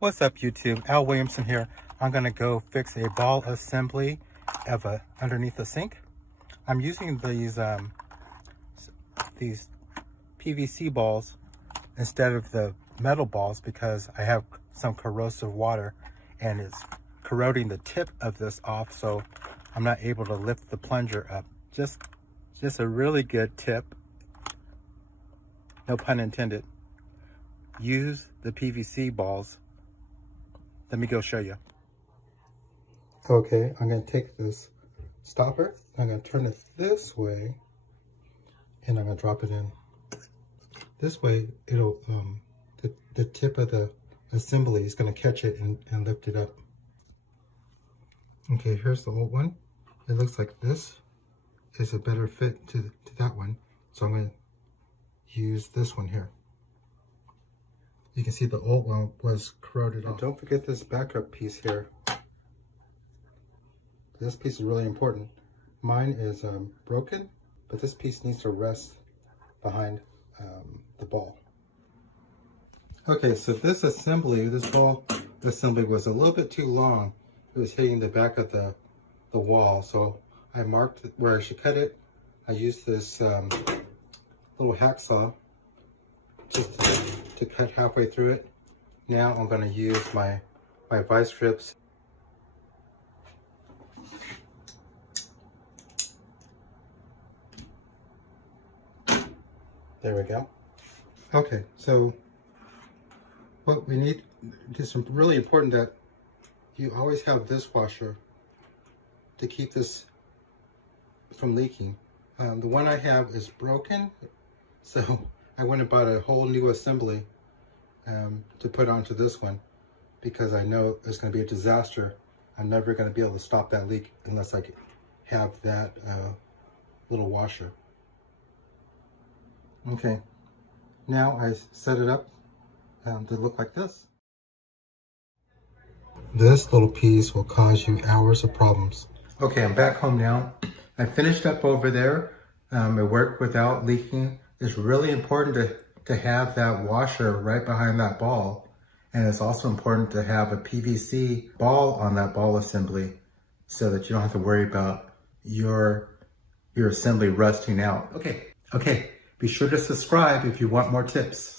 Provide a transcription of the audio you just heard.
What's up YouTube? Al Williamson here. I'm gonna go fix a ball assembly of underneath the sink. I'm using these PVC balls instead of the metal balls because I have some corrosive water and it's corroding the tip of this off, so I'm not able to lift the plunger up. Just a really good tip, no pun intended. Use the PVC balls. Let me go show you. Okay, I'm going to take this stopper, I'm going to turn it this way, and I'm going to drop it in. This way, it'll the tip of the assembly is going to catch it and lift it up. Okay, here's the old one. It looks like this is a better fit to that one, so I'm going to use this one here. You can see the old one was corroded off. Don't forget this backup piece here. This piece is really important. Mine is broken, but this piece needs to rest behind the ball. Okay, so this ball assembly was a little bit too long. It was hitting the back of the wall, so I marked where I should cut it. I used this little hacksaw just to cut halfway through it. Now I'm going to use my vice strips. There we go. Okay, so what we need is really important that you always have this washer to keep this from leaking. The one I have is broken, so I went and bought a whole new assembly to put onto this one because I know it's going to be a disaster. I'm never going to be able to stop that leak unless I have that little washer. Okay, now I set it up to look like this. This little piece will cause you hours of problems. Okay, I'm back home now. I finished up over there. It worked without leaking. It's really important to have that washer right behind that ball. And it's also important to have a PVC ball on that ball assembly so that you don't have to worry about your assembly rusting out. Okay. Be sure to subscribe if you want more tips.